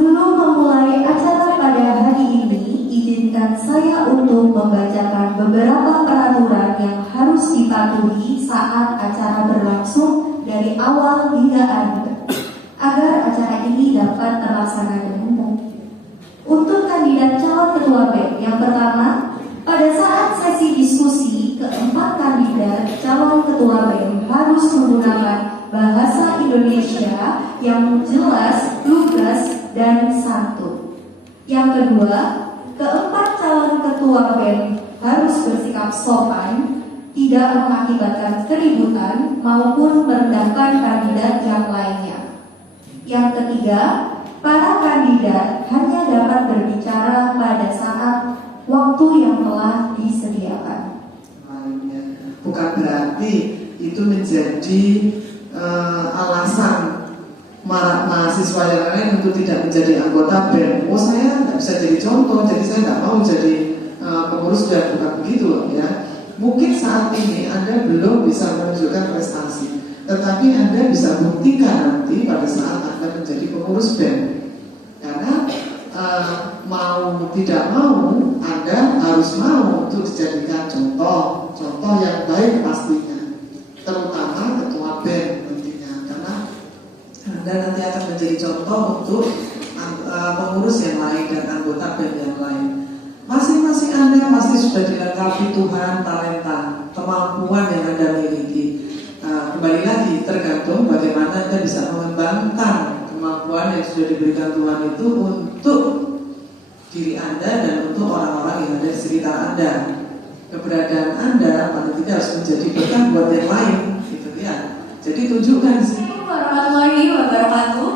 Sebelum memulai acara pada hari ini, izinkan saya untuk membacakan beberapa peraturan yang harus dipatuhi saat acara berlangsung dari awal hingga akhir, agar acara ini dapat terlaksana dengan baik. Untuk kandidat calon ketua BEM yang pertama, pada saat sesi diskusi, keempat kandidat calon ketua BEM harus menggunakan bahasa Indonesia yang jelas, lugas, dan santun. Yang kedua, keempat calon ketua BEM harus bersikap sopan, tidak mengakibatkan keributan maupun merendahkan kandidat yang lainnya. Yang ketiga, para kandidat hanya dapat berbicara pada saat waktu yang telah disediakan. Bukan berarti itu menjadi alasan mahasiswa yang lain untuk tidak menjadi anggota BEM. Oh, saya nggak bisa jadi contoh, jadi saya nggak mau jadi pengurus BEM. Bukan begitu ya. Mungkin saat ini Anda belum bisa menunjukkan prestasi, tetapi Anda bisa buktikan nanti pada saat Anda menjadi pengurus BEM. Karena mau tidak mau, Anda harus mau untuk dijadikan contoh yang baik pastinya, terutama ketua BEM nantinya, karena Anda nanti akan menjadi contoh untuk pengurus yang lain dan anggota BEM yang lain. Masing-masing Anda pasti sudah dilengkapi Tuhan talenta, kemampuan yang Anda miliki. Kembali lagi tergantung bagaimana Anda bisa mengembangkan kemampuan yang sudah diberikan Tuhan itu untuk diri Anda dan untuk orang-orang yang ada di sekitar Anda. Keberadaan Anda paling tidak harus menjadi berkah buat yang lain, gitu ya. Jadi tunjukkan sih. Assalamualaikum warahmatullahi wabarakatuh.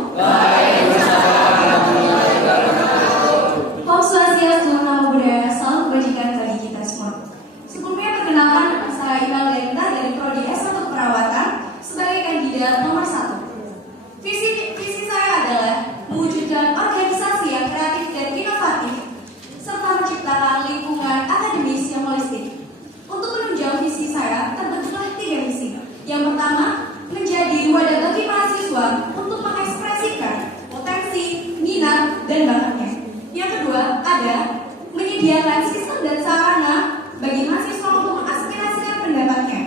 Om Swastiastu, Namo Buddhaya, salam kebajikan bagi kita semua. Sebelumnya perkenalkan, saya Iqbal Lenta dari Prodi S1 Keperawatan sebagai kandidat nomor 1. Visi saya adalah mewujudkan organisasi yang kreatif dan inovatif serta menciptakan lingkungan akademis yang holistik. Untuk menunjang visi saya, terbentuklah 3 misi. Yang pertama, menjadi wadah bagi mahasiswa untuk mengekspresikan potensi, minat, dan bakatnya. Yang kedua, ada menyediakan sistem dan sarana bagi mahasiswa untuk mengaspirasikan pendapatnya.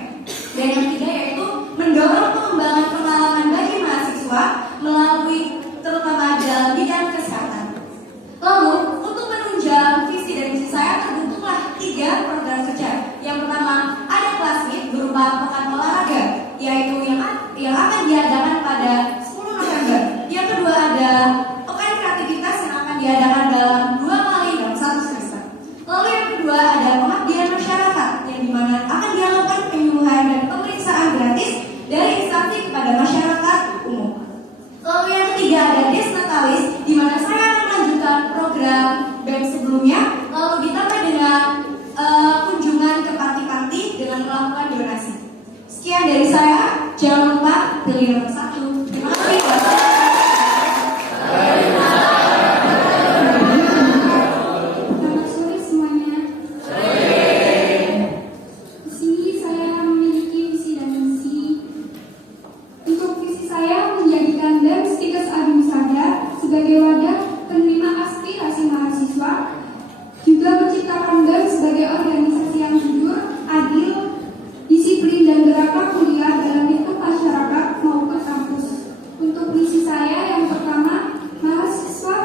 Dan yang ketiga yaitu mendorong pengembangan pengalaman bagi mahasiswa melalui terutama dalam bidang kesehatan. Lalu, untuk menunjang visi dan misi saya terbentuklah 3 program kerja. Yang pertama, ada Klasmit berupa pekan olahraga, yaitu yang akan diadakan pada 10 November. Yang kedua, ada pekan kreativitas yang akan diadakan dalam 2 kali dalam 1 semester. Lalu yang kedua, ada pengabdian masyarakat, yang dimana akan dilakukan penyuluhan dan pemeriksaan gratis dari instansi kepada masyarakat umum. Lalu yang ketiga, ada Des Natalis, di mana saya akan melanjutkan program BEM sebelumnya, lalu ditambah dengan kunjungan ke panti-panti dengan melakukan donasi. Sekian dari saya, jangan lupa pilih nomor 1. Terima kasih. Selamat sore semuanya. Di sini saya memiliki visi dan misi. Untuk visi saya menjadikan BEM Stikes Adi Wisada sebagai wadah penerima aspirasi mahasiswa, juga menciptakan BEM sebagai organisasi yang jujur, adil, disiplin dan berakhlak mulia dalam lingkup masyarakat maupun kampus. Untuk misi saya yang pertama, mahasiswa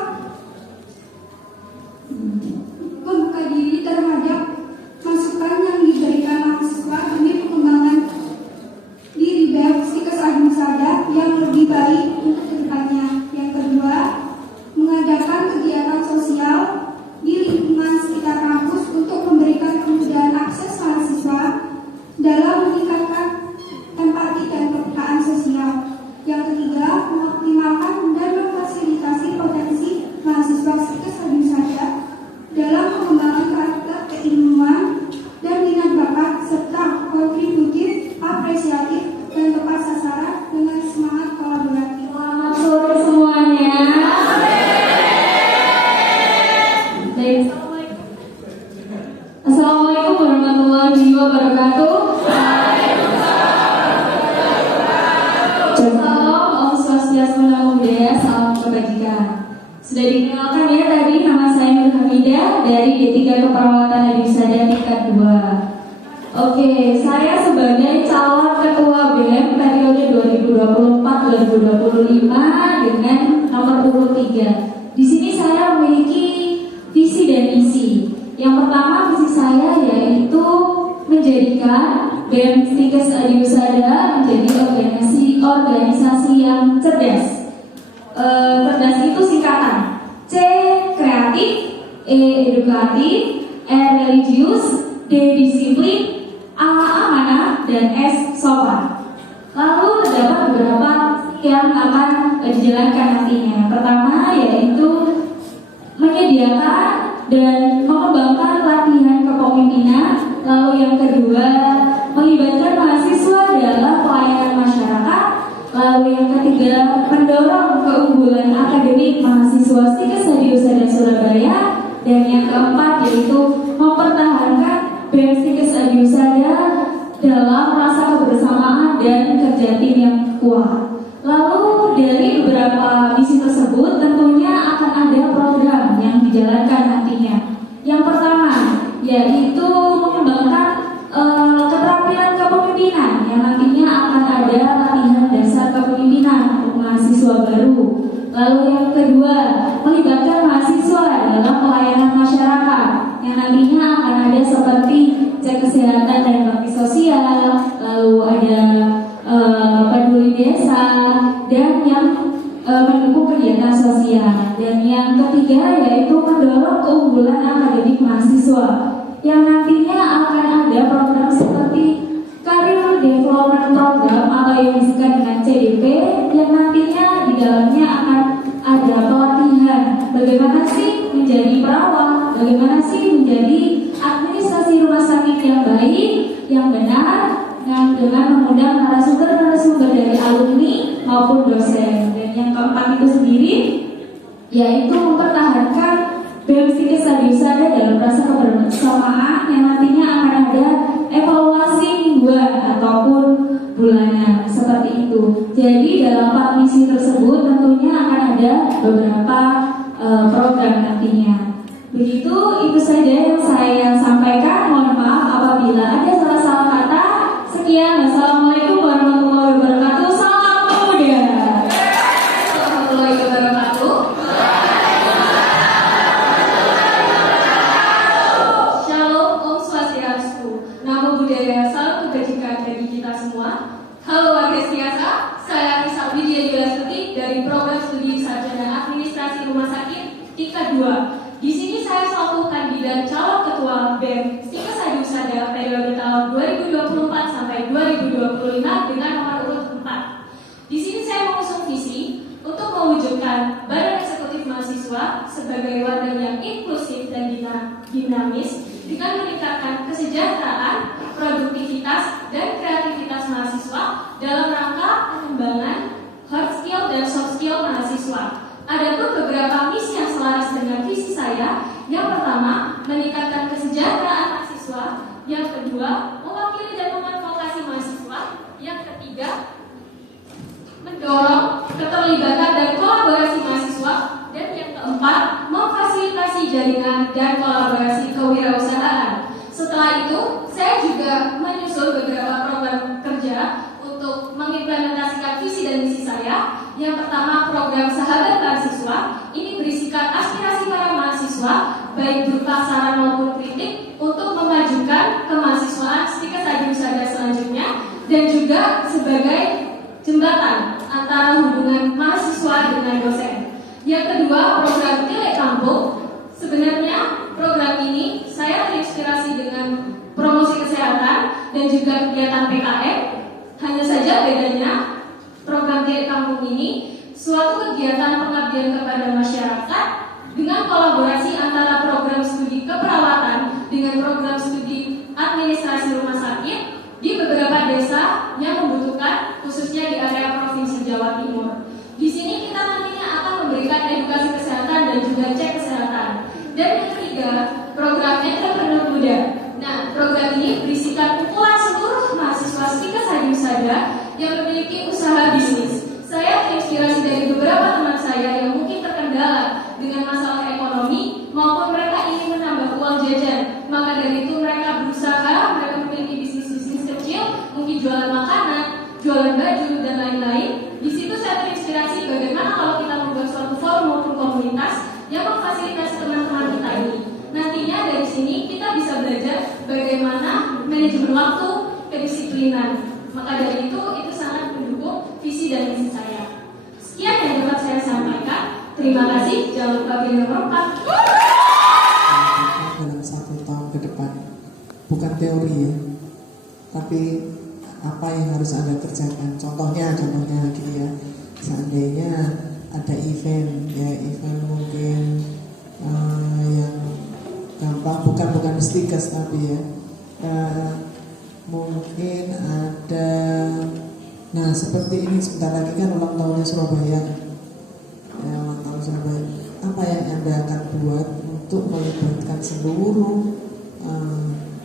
membuka diri terhadap masukan yang diberikan mahasiswa demi pengembangan diri BEM Stikes Adi Wisada yang lebih baik untuk kedepannya. Yang kedua, mengadakan kegiatan sosial di lingkungan sekitar kampus untuk memberikan kemudahan akses mahasiswa dalam meningkatkan empati dan kepekaan sosial. Yang ketiga, mengoptimalkan dan memfasilitasi potensi mahasiswa Stikes Adi Wisada dalam pengembangan karakter keilmuan dan minat bakat serta kontributif, apresiatif, dan tepat sasaran dengan semangat kolaboratif. Selamat sore semuanya. Baik. Sudah dikenalkan ya tadi, nama saya Nur Hamidah dari D3 Keperawatan Adiwisada tingkat 2. Oke, saya sebagai calon ketua BEM periode 2024-2025 dengan nomor urut 3. Di sini saya memiliki visi dan misi. Yang pertama, visi saya yaitu menjadikan BEM Stikes Adiwisada menjadi organisasi yang cerdas. Cerdas itu singkatan C. Kreatif, E. Edukatif, R. Religius, D. Disiplin, A. Amanah, dan S. Sopan. Lalu terdapat beberapa yang akan dijalankan nantinya. Pertama yaitu menyediakan dan mengembangkan latihan kepemimpinan. Lalu yang kedua, melibatkan mahasiswa dalam pelayanan masyarakat. Lalu yang ketiga, mendorong keunggulan akademik mahasiswa Stikes Adiwisada Surabaya. Dan yang keempat yaitu mempertahankan BEM Stikes Adiwisada dalam rasa kebersamaan dan kerja tim yang kuat. Lalu dari beberapa misi tersebut tentunya akan ada program yang dijalankan nantinya. Yang pertama yaitu mengembangkan keterampilan kepemimpinan yang nantinya akan ada latihan dasar kepemimpinan untuk mahasiswa baru. Lalu yang kedua, melibatkan mahasiswa dalam pelayanan masyarakat yang nantinya akan ada seperti cek kesehatan dan bakti sosial, lalu ada peduli desa, dan yang mendukung kegiatan sosial. Dan yang ketiga yaitu mendorong keunggulan akademik mahasiswa yang nantinya akan ada program seperti Career Development Program atau yang disingkat dengan CDP, yang nantinya di dalamnya akan ada pelatihan bagaimana sih menjadi perawat, bagaimana sih menjadi administrasi rumah sakit yang baik, yang benar, dan dengan mengundang narasumber-narasumber dari alumni maupun dosen. Dan yang keempat itu sendiri yaitu mempertahankan BEM Stikes Adiwisada dalam rasa kebersamaan yang nantinya akan ada evaluasi mingguan ataupun bulanan seperti itu. Jadi dalam 4 misi tersebut tentunya akan ada beberapa program nantinya. Begitu, itu saja yang saya sampaikan. Mohon maaf apabila ada salah-salah kata. Sekian, wassalamualaikum warahmatullahi wabarakatuh. Salam pemuda. Warahmatullahi wabarakatuh. Shalom, Om Swastiastu. Namo Buddhaya, salam kebajikan bagi kita semua. Halo warga Setiasa, saya Nisa Widya Dilastuti dari Program Studi Sarjana Administrasi Rumah Sakit tingkat 2. Di sini saya selaku kandidat calon ketua BEM Stikes Adiwisada periode tahun 2024 sampai 2025 dengan nomor urut 4. Di sini saya mengusung visi untuk mewujudkan Badan Eksekutif Mahasiswa sebagai wadah yang inklusif dan dinamis dengan meningkatkan kesejahteraan, produktivitas, dan kreativitas mahasiswa dalam rangka pengembangan hard skill dan soft skill mahasiswa. Ada pun beberapa misi yang selaras dengan visi saya. Yang pertama, meningkatkan kesejahteraan mahasiswa. Yang kedua, mewakili dan mengadvokasi mahasiswa. Yang ketiga, mendorong keterlibatan dan kolaborasi mahasiswa. Dan yang keempat, memfasilitasi jaringan dan kolaborasi kewirausahaan. Setelah itu, saya juga menyusun beberapa program kerja untuk mengimplementasikan visi dan misi saya. Yang pertama, program Sahabat Mahasiswa. Ini berisikan aspirasi para mahasiswa, baik berupa saran maupun kritik, untuk memajukan kemahasiswaan Stikes Adiwisada selanjutnya, dan juga sebagai jembatan antara hubungan mahasiswa dengan dosen. Yang kedua, program Nilai Kampung. Sebenarnya program ini saya terinspirasi dengan promosi kesehatan dan juga kegiatan PKM. Hanya saja bedanya, program Nilai Kampung ini suatu kegiatan pengabdian kepada masyarakat dengan kolaborasi antara program studi keperawatan dengan program studi administrasi rumah sakit di beberapa desa yang membutuhkan, khususnya di area Provinsi Jawa Timur. Di sini kita nantinya akan memberikan edukasi kesehatan dan juga cek kesehatan. Dan yang ketiga, program Entrepreneur Muda. Nah, program ini berisikan kumpulan seluruh mahasiswa Stikes Adiwisada yang memiliki usaha bisnis. Saya terinspirasi dari beberapa teman saya yang mungkin terkendala dengan dengan masalah ekonomi maupun mereka ingin menambah uang jajan. Maka dari itu mereka berusaha, mereka memiliki bisnis-bisnis kecil, mungkin jualan makanan, jualan baju dan lain-lain. Di situ saya terinspirasi bagaimana kalau kita membuat suatu forum maupun komunitas yang memfasilitasi teman-teman kita ini. Nantinya dari sini kita bisa belajar bagaimana manajemen waktu, kedisiplinan. Maka dari itu sangat mendukung visi dan misi saya. Sekian yang dapat saya sampaikan. Terima kasih. Jangan lupa pilih nomor 4. Dalam 1 tahun ke depan, bukan teori ya, tapi apa yang harus Anda kerjakan. Contohnya gitu ya, seandainya ada event mungkin yang gampang, bukan stikers tapi ya, mungkin ada, nah seperti ini sebentar lagi kan ulang tahunnya Surabaya, ya, ulang tahun Surabaya. Apa yang Anda akan buat untuk melibatkan seluruh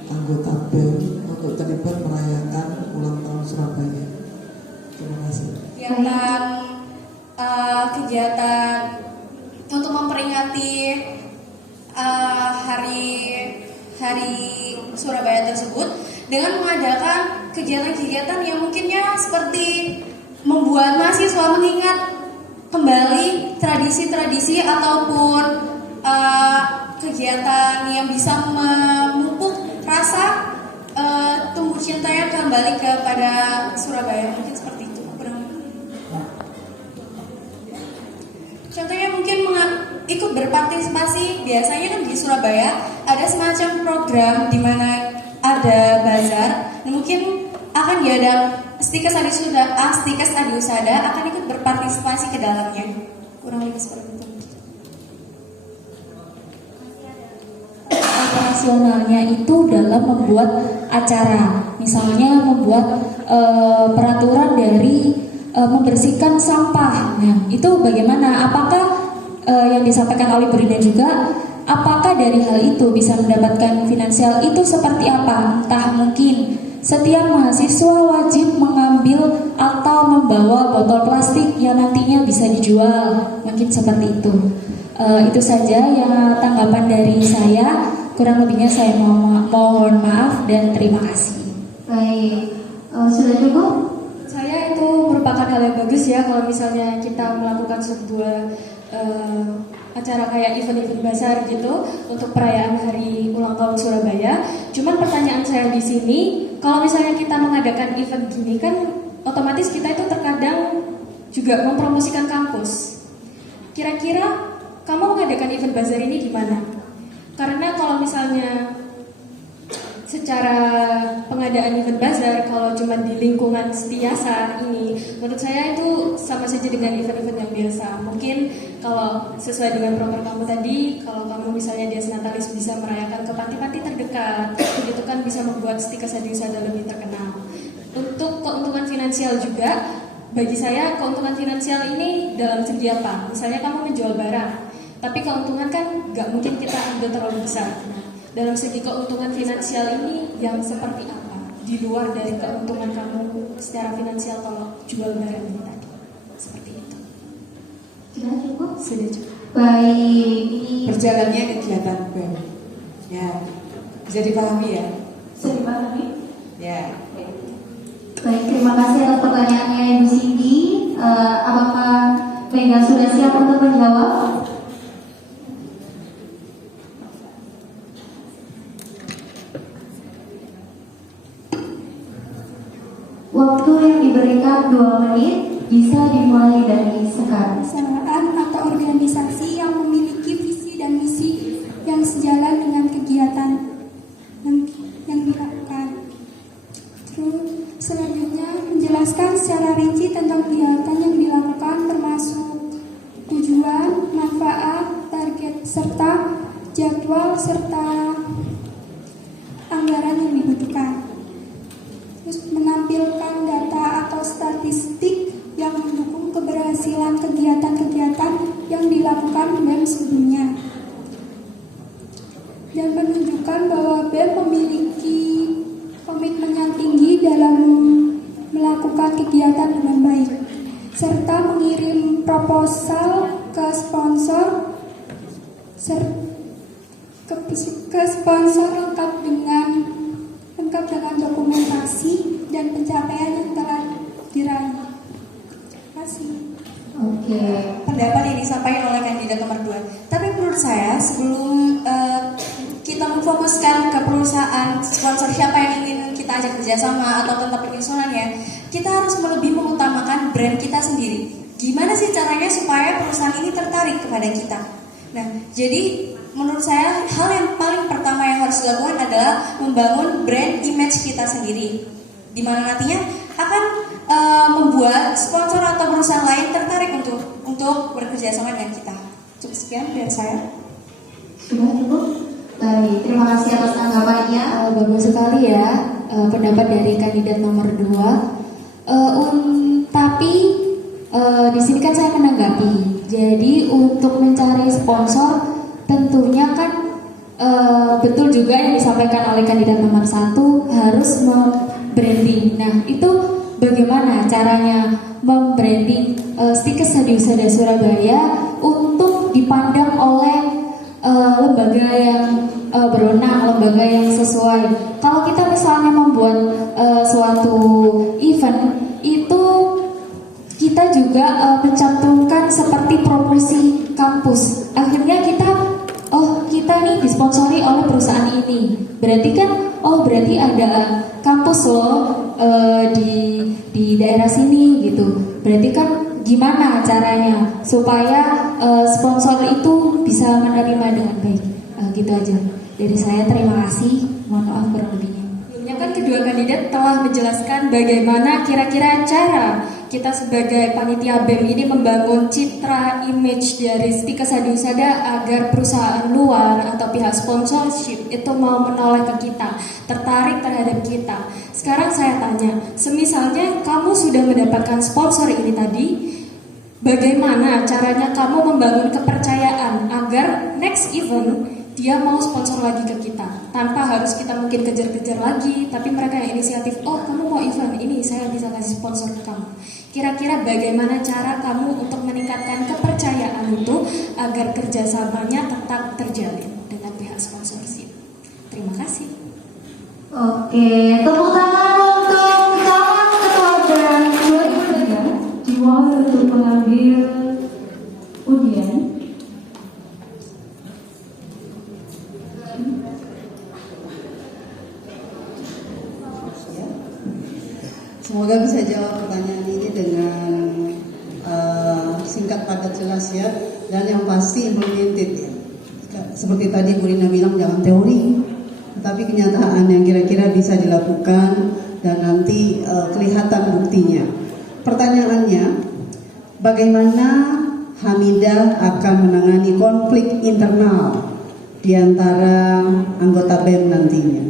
anggota BEM untuk terlibat merayakan ulang tahun Surabaya? Terima kasih. Kegiatan untuk memperingati hari Surabaya tersebut dengan mengadakan kegiatan-kegiatan yang mungkinnya seperti membuat mahasiswa mengingat kembali tradisi-tradisi ataupun kegiatan yang bisa memupuk rasa tumbuh cintanya kembali kepada Surabaya, mungkin seperti itu. Contohnya mungkin ikut berpartisipasi. Biasanya kan di Surabaya ada semacam program di mana ada bazar, dan mungkin akan diadakan Stikes Adiusada akan ikut berpartisipasi ke dalamnya. Kurang lebih seperti itu. Operasionalnya itu dalam membuat acara, misalnya membuat peraturan dari membersihkan sampah. Nah, itu bagaimana? Apakah yang disampaikan oleh Brina juga, apakah dari hal itu bisa mendapatkan finansial? Itu seperti apa? Entah mungkin setiap mahasiswa wajib mengambil atau membawa botol plastik yang nantinya bisa dijual, mungkin seperti itu. Itu saja yang tanggapan dari saya. Kurang lebihnya saya mohon maaf dan terima kasih. Baik, sudah cukup? Saya itu merupakan hal yang bagus ya kalau misalnya kita melakukan sebuah acara kayak event-event besar gitu untuk perayaan hari ulang tahun Surabaya. Cuman pertanyaan saya di sini, kalau misalnya kita mengadakan event gini kan otomatis kita itu terkadang juga mempromosikan kampus. Kira-kira kamu mengadakan event bazar ini gimana? Karena kalau misalnya secara pengadaan event bazar, kalau cuma di lingkungan Setiasa ini, menurut saya itu sama saja dengan event-event yang biasa. Mungkin kalau sesuai dengan program kamu tadi, kalau kamu misalnya Dias Natalis bisa merayakan ke panti-panti terdekat, itu kan bisa membuat Stikes Adiusada lebih terkenal. Untuk keuntungan finansial juga, bagi saya keuntungan finansial ini dalam segi apa? Misalnya kamu menjual barang, tapi keuntungan kan nggak mungkin kita ambil terlalu besar. Dalam segi keuntungan finansial ini yang seperti apa? Di luar dari keuntungan kamu secara finansial kalau jual barang ini tadi. Seperti itu. Sudah cukup? Sudah cukup. Baik, ini Berjalannya kegiatan BEM. Ya, bisa dipahami ya? bisa dipahami? Ya. Baik, terima kasih atas pertanyaannya Ibu Cindy. Apakah Mega sudah siap untuk menjawab? Waktu yang diberikan 2 menit bisa dimulai dari sekarang. Perusahaan atau organisasi yang memiliki visi dan misi yang sejalan dengan kegiatan yang dilakukan. Terus selanjutnya menjelaskan secara rinci tentang kegiatan yang dilakukan termasuk tujuan, manfaat, target, serta jadwal serta anggaran yang dibutuhkan. Terus menampilkan data atau statistik yang mendukung keberhasilan kegiatan-kegiatan yang dilakukan BEM sebelumnya, dan menunjukkan bahwa BEM memiliki komitmen yang tinggi dalam melakukan kegiatan dengan baik, serta mengirim proposal ke sponsor ke sponsor lengkap dengan dokumentasi dan pencapaian yang telah diraih. Terima kasih. Oke. Pendapat yang disampaikan oleh kandidat nomor 2. Tapi menurut saya sebelum kita memfokuskan ke perusahaan sponsor siapa yang ingin kita ajak kerjasama atau tentang penyusunannya, kita harus lebih mengutamakan brand kita sendiri. Gimana sih caranya supaya perusahaan ini tertarik kepada kita? Nah, jadi menurut saya hal yang paling pertama yang harus dilakukan adalah membangun brand image kita sendiri, di mana nantinya akan membuat sponsor atau perusahaan lain tertarik untuk bekerja sama dengan kita. Cukup sekian dari saya. Sudah cukup? Baik, terima kasih atas tanggapannya. Bagus sekali ya pendapat dari kandidat nomor 2. Tapi di sini kan saya menanggapi. Jadi untuk mencari sponsor tentunya kan betul juga yang disampaikan oleh kandidat nomor 1 harus membranding. Nah, itu bagaimana caranya membranding Stikes Hadiusada Surabaya untuk dipandang oleh lembaga yang berwenang, lembaga yang sesuai. Kalau kita misalnya membuat suatu event, itu kita juga mencantumkan seperti promosi kampus. Akhirnya kita nih disponsori oleh perusahaan ini. Berarti kan, berarti ada kampus loh di daerah sini gitu. Berarti kan gimana caranya supaya sponsor itu bisa menerima dengan baik. Gitu aja dari saya, terima kasih, mohon maaf kurang lebihnya. Sebelumnya kan kedua kandidat telah menjelaskan bagaimana kira-kira cara kita sebagai panitia BEM ini membangun citra image dari Stikes Hadiusada agar perusahaan luar atau pihak sponsorship itu mau menoleh ke kita, tertarik terhadap kita. Sekarang saya tanya, semisalnya kamu sudah mendapatkan sponsor ini tadi, bagaimana caranya kamu membangun kepercayaan agar next event dia mau sponsor lagi ke kita, tanpa harus kita mungkin kejar-kejar lagi, tapi mereka yang inisiatif, kamu mau event ini, saya bisa kasih sponsor ke kamu. Kira-kira bagaimana cara kamu untuk meningkatkan kepercayaan itu agar kerjasamanya tetap terjalin dengan pihak sponsorship? Terima kasih. Oke, tepuk tangan untuk calon ketua BEM 2003 diwakili untuk mengambil undian. Semoga bisa jawab pertanyaan ini dengan singkat, padat, jelas ya, dan yang pasti implemented ya. Seperti tadi Bu Rina bilang, jangan teori, tetapi kenyataan yang kira-kira bisa dilakukan dan nanti kelihatan buktinya. Pertanyaannya, bagaimana Hamidah akan menangani konflik internal di antara anggota BEM nantinya?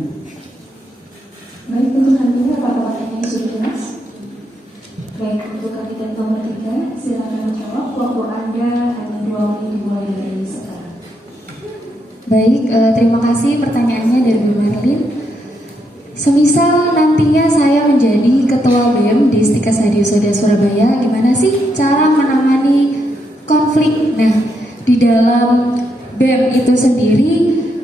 Baik, untuk Hamidah apakah pertanyaannya sudah jelas? Baik, untuk kandidat nomor 3 silakan menjawab. Waktu Anda hanya 2 menit dimulai dari sekarang. Baik, terima kasih pertanyaannya dari Bu Marlin. Semisal nantinya saya menjadi ketua BEM di Stikes Hadiusada Surabaya, gimana sih cara menangani konflik? Nah, di dalam BEM itu sendiri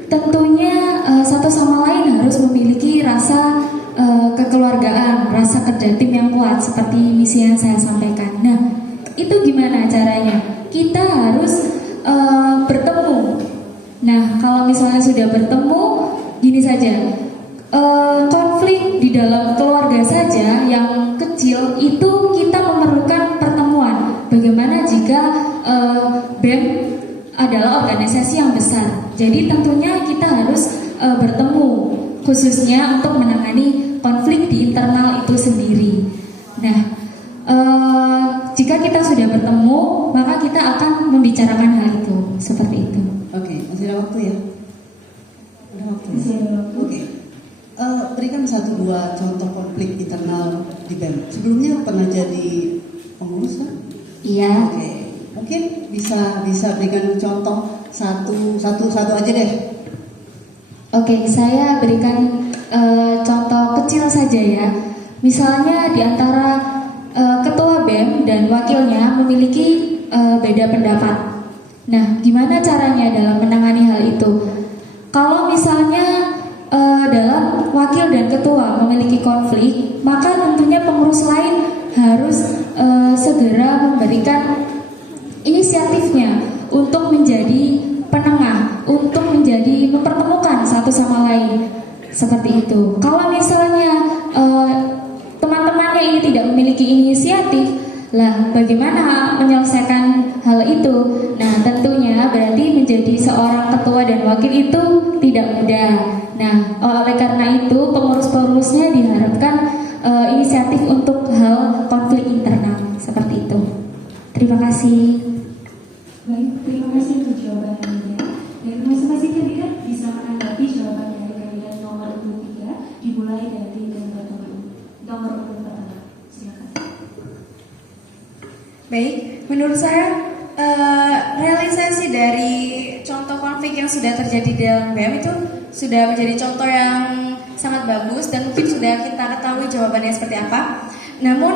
tentunya satu sama lain harus memiliki rasa kekeluargaan, rasa kerja tim yang kuat seperti misi yang saya sampaikan. Nah, itu gimana caranya? Kita harus bertemu. Nah, kalau misalnya sudah bertemu, gini saja, konflik di dalam keluarga saja yang kecil itu kita memerlukan pertemuan. Bagaimana jika BEM adalah organisasi yang besar? Jadi tentunya kita harus bertemu, khususnya untuk menangani konflik di internal itu sendiri. Nah, jika kita sudah bertemu, maka kita akan membicarakan hal itu, seperti itu. Oke, masih ada waktu ya? Ada waktu. Masih ada waktu. Oke. Berikan 1-2 contoh konflik internal di BEM. Sebelumnya pernah jadi pengurus kan? Iya. Oke. Mungkin bisa berikan contoh satu aja deh. Oke, saya berikan contoh kecil saja ya. Misalnya di antara ketua BEM dan wakilnya memiliki beda pendapat. Nah, gimana caranya dalam menangani Kalau misalnya dalam wakil dan ketua memiliki konflik, maka tentunya pengurus lain harus segera memberikan inisiatifnya untuk menjadi penengah, untuk menjadi mempertemukan satu sama lain, seperti itu. Kalau misalnya teman-temannya ini tidak memiliki inisiatif, lah bagaimana menyelesaikan hal itu? Nah, tentunya berarti menjadi seorang ketua dan wakil itu tidak mudah. Nah, oleh karena itu pengurus-pengurusnya diharapkan inisiatif untuk hal konflik internal seperti itu. Terima kasih. Baik, terima kasih untuk jawabannya. Dan masing-masing kandidat bisa menanggapi jawaban dari kandidat nomor 23 dimulai dari kandidat nomor urut pertama. Silakan. Baik, menurut saya realisasi dari contoh konflik yang sudah terjadi di dalam BEM itu sudah menjadi contoh yang sangat bagus dan mungkin sudah kita ketahui jawabannya seperti apa. Namun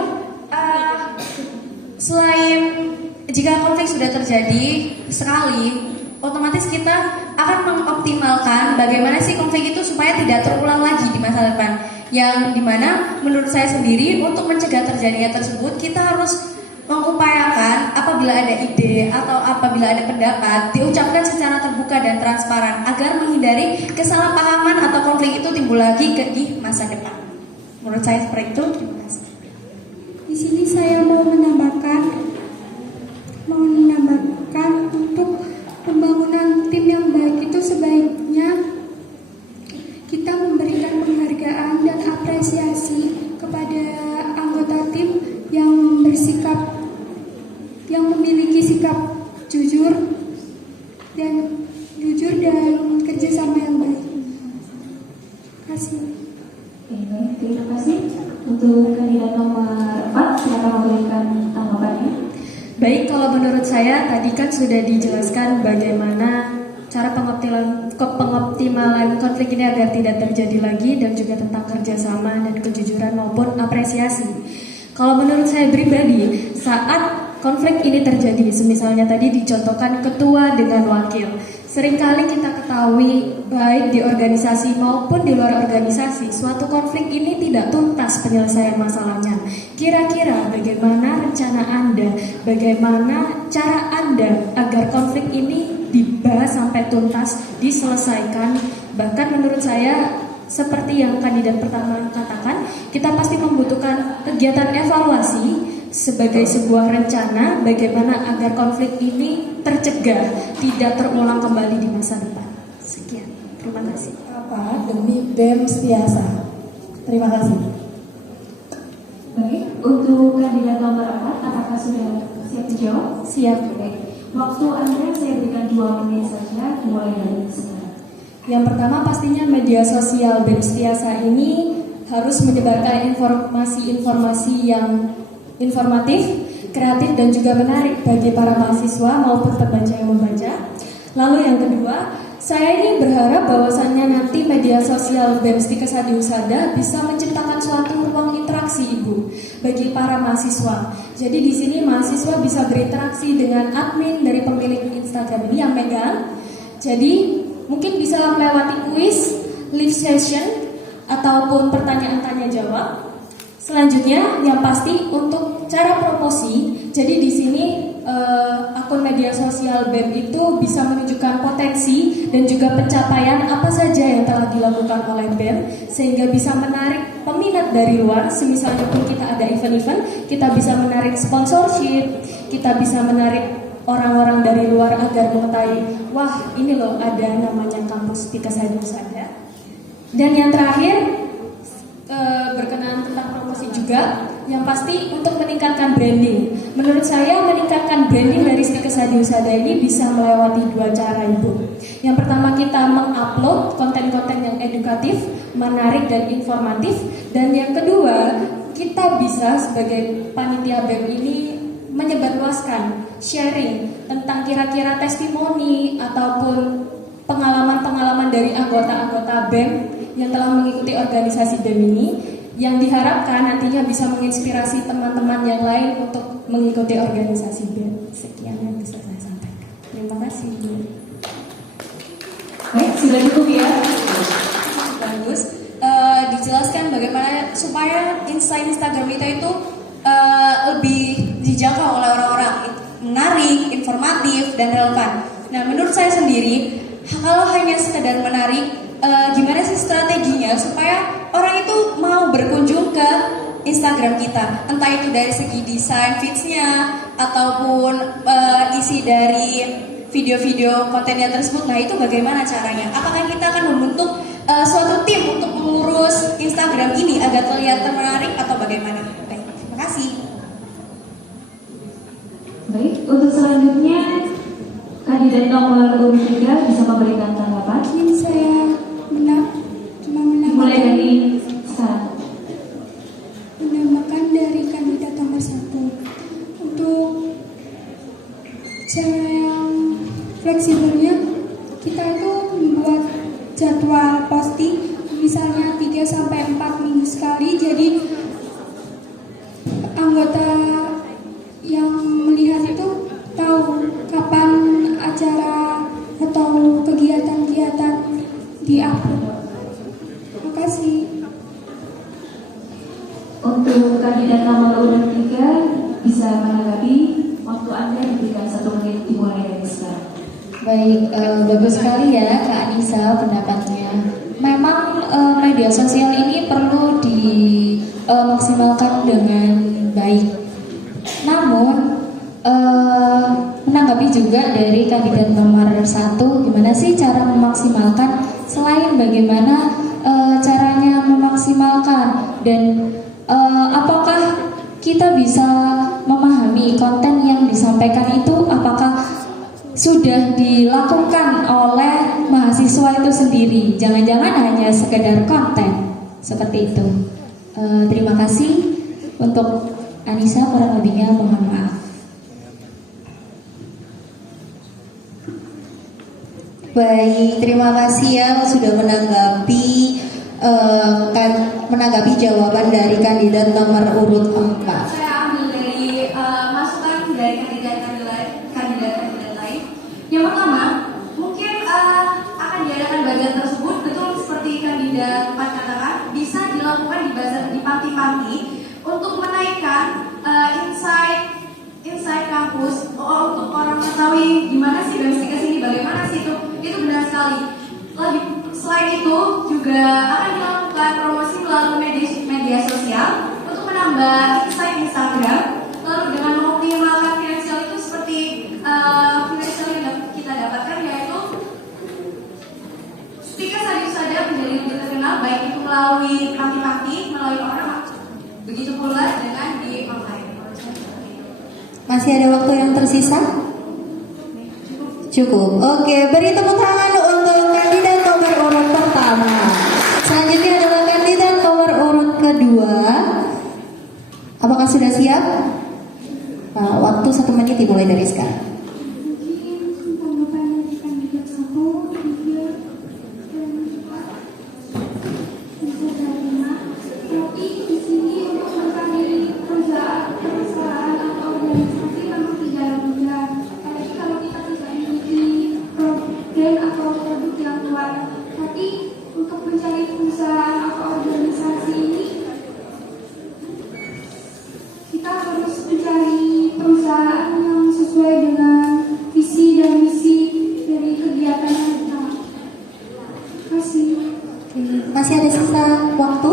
selain jika konflik sudah terjadi sekali, otomatis kita akan mengoptimalkan bagaimana sih konflik itu supaya tidak terulang lagi di masa depan. Yang dimana menurut saya sendiri untuk mencegah terjadinya tersebut kita harus mengupayakan apabila ada ide atau apabila ada pendapat diucapkan secara terbuka dan transparan agar menghindari kesalahpahaman atau konflik itu timbul lagi di masa depan. Menurut saya seperti itu. Terima kasih. Di sini saya mau menambahkan untuk pembangunan tim yang baik itu sebaiknya kita memberikan penghargaan dan apresiasi kepada anggota tim yang bersikap, yang memiliki sikap jujur dan kerjasama yang baik. Terima kasih. Baik, terima kasih. Untuk kandidat nomor 4, silakan memberikan tanggapannya. Baik, kalau menurut saya tadi kan sudah dijelaskan bagaimana cara pengoptimalan konflik ini agar tidak terjadi lagi dan juga tentang kerjasama dan kejujuran maupun apresiasi. Kalau menurut saya pribadi, saat konflik ini terjadi, semisalnya tadi dicontohkan ketua dengan wakil, seringkali kita ketahui baik di organisasi maupun di luar organisasi, suatu konflik ini tidak tuntas penyelesaian masalahnya. Kira-kira bagaimana rencana Anda, bagaimana cara Anda agar konflik ini dibahas sampai tuntas, diselesaikan? Bahkan menurut saya, seperti yang kandidat pertama katakan, kita pasti membutuhkan kegiatan evaluasi sebagai sebuah rencana bagaimana agar konflik ini tercegah, tidak terulang kembali di masa depan. Sekian, terima kasih. Apa demi BEM Setiasa. Terima kasih. Baik, untuk kandidat nomor 4, apakah sudah siap dijawab? Siap. Baik, waktu Anda saya berikan 2 menit saja, mulai dari sekarang. Yang pertama pastinya media sosial BEM Setiasa ini harus menyebarkan informasi-informasi yang informatif, kreatif dan juga menarik bagi para mahasiswa maupun pembaca yang membaca. Lalu yang kedua, saya ini berharap bahwasannya nanti media sosial BEM Stikes Adi Husada bisa menciptakan suatu ruang interaksi Ibu bagi para mahasiswa. Jadi di sini mahasiswa bisa berinteraksi dengan admin dari pemilik Instagram ini yang megang. Jadi mungkin bisa melewati kuis, live session ataupun pertanyaan tanya jawab. Selanjutnya yang pasti untuk cara promosi, jadi di sini akun media sosial BEM itu bisa menunjukkan potensi dan juga pencapaian apa saja yang telah dilakukan oleh BEM sehingga bisa menarik peminat dari luar. Semisalnya pun kita ada event-event, kita bisa menarik sponsorship, kita bisa menarik orang-orang dari luar agar mengetahui, wah ini loh ada namanya kampus Stikes Adi Husada. Dan yang terakhir berkenaan tentang promosi juga, yang pasti untuk meningkatkan branding. Menurut saya meningkatkan branding dari Stikes Adi Husada ini bisa melewati 2 cara Ibu. Yang pertama kita mengupload konten-konten yang edukatif, menarik dan informatif. Dan yang kedua kita bisa sebagai panitia BEM ini menyebarluaskan, sharing tentang kira-kira testimoni ataupun pengalaman-pengalaman dari anggota-anggota BEM yang telah mengikuti organisasi BEM ini, yang diharapkan nantinya bisa menginspirasi teman-teman yang lain untuk mengikuti organisasi BEM. Sekian yang bisa saya sampaikan. Terima kasih. Baik, Sudah cukup ya? Bagus. Dijelaskan bagaimana supaya insight Instagram itu lebih dijangkau oleh orang-orang, menarik, informatif, dan relevan. Nah, menurut saya sendiri, kalau hanya sekedar menarik, gimana sih strateginya supaya orang itu mau berkunjung ke Instagram kita? Entah itu dari segi desain feeds-nya ataupun isi dari video-video kontennya tersebut. Nah, itu bagaimana caranya? Apakah kita akan membentuk suatu tim untuk mengurus Instagram ini agar terlihat menarik atau bagaimana? Baik, terima kasih. Baik, untuk selanjutnya kandidat nomor urut 3 bisa memberikan tanggapan. Mungkin saya cuma Mulai menambahkan dari sekarang. dari kandidat nomor 1 untuk cara yang fleksibelnya, kita itu membuat jadwal posting misalnya 3-4 minggu sekali, jadi anggota yang melihat itu tahu kapan acara atau kegiatan-kegiatan di-upload. Terima kasih. Untuk kandidat nomor urut 3 bisa menanggapi. Waktu Anda diberikan 1 menit dimulai dari sekarang. Baik, bagus sekali ya Kak Anissa pendapatnya. Memang media sosial ini perlu dimaksimalkan dengan baik. Namun menanggapi juga dari kandidat nomor 1, gimana sih cara memaksimalkan? Selain bagaimana caranya memaksimalkan dan apakah kita bisa memahami konten yang disampaikan itu apakah sudah dilakukan oleh mahasiswa itu sendiri, jangan-jangan hanya sekedar konten seperti itu. Terima kasih. Untuk Anissa kurang lebihnya mohon maaf. Baik, terima kasih ya sudah menanggapi jawaban dari kandidat nomor urut 4. Saya ambil dari masukan dari kandidat lain. Yang pertama, mungkin akan diadakan bazar tersebut, betul seperti kandidat 4 katakan, bisa dilakukan di bazar di panti-panti untuk menaikkan insight kampus untuk orang mengetahui gimana sih BEM Stikes ini, bagaimana sih itu benar sekali. Selain itu juga akan dilakukan promosi melalui media sosial untuk menambah insight Instagram. Lalu dengan mengoptimalkan finansial itu seperti finansial yang kita dapatkan, yaitu Stikes Adiusada menjadi lebih terkenal baik itu melalui panti-panti, melalui orang, begitu pula dengan di online. Masih ada waktu yang tersisa? Cukup. Oke, beri tepuk tangan untuk kandidat nomor urut pertama. Selanjutnya adalah kandidat nomor urut kedua. Apakah sudah siap? Waktu 1 menit dimulai dari sekarang. Mungkin tanggapan dari kandidat 1, 3, dan 4 bisa terima. Tapi di sini untuk mencari perusahaan atau organisasi memang tidak mudah. Apalagi kalau kita tidak memiliki brand atau produk yang kuat. Tapi untuk mencari perusahaan atau organisasi ini, kita harus mencari perusahaan yang sesuai dengan visi dan misi dari kegiatan kita. Terima kasih. Masih ada sisa waktu?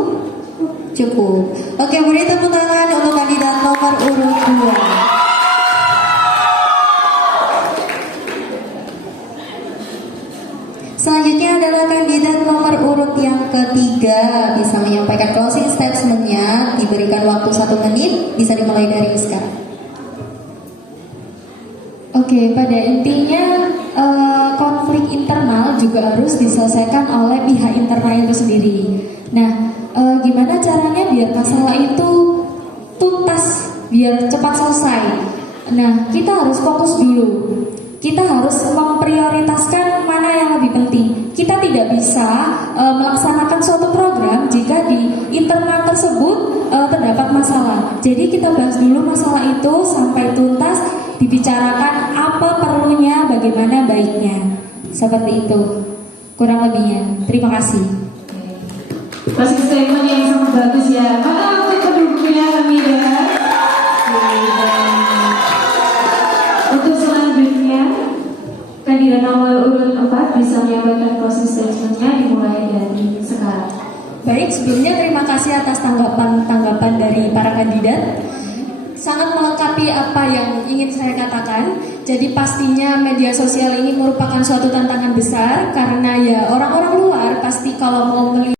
Cukup. Oke, beri tepuk tangan untuk kandidat nomor urut 2. Selanjutnya adalah kandidat nomor urut yang ketiga, bisa menyampaikan closing statement-nya, diberikan waktu 1 menit, bisa dimulai dari sekarang. Oke, pada intinya konflik internal juga harus diselesaikan oleh pihak internal itu sendiri. Nah, gimana caranya biar masalah itu tuntas, biar cepat selesai? Nah, kita harus fokus dulu. Kita harus memprioritaskan mana yang lebih penting. Kita tidak bisa melaksanakan suatu program jika di internal tersebut terdapat masalah. Jadi kita bahas dulu masalah itu sampai tuntas, dibicarakan apa perlunya, bagaimana baiknya. Seperti itu. kurang lebihnya. Terima kasih. Closing statement yang sangat bagus ya. Mana untuk pendukungnya Hamidah? Untuk selanjutnya, kandidat nomor urut 4 bisa menyampaikan closing statement-nya dimulai dari sekarang. Baik, sebelumnya terima kasih atas tanggapan dari para kandidat. Sangat melengkapi apa yang ingin saya katakan. Jadi pastinya media sosial ini merupakan suatu tantangan besar karena ya orang-orang luar pasti kalau mau melihat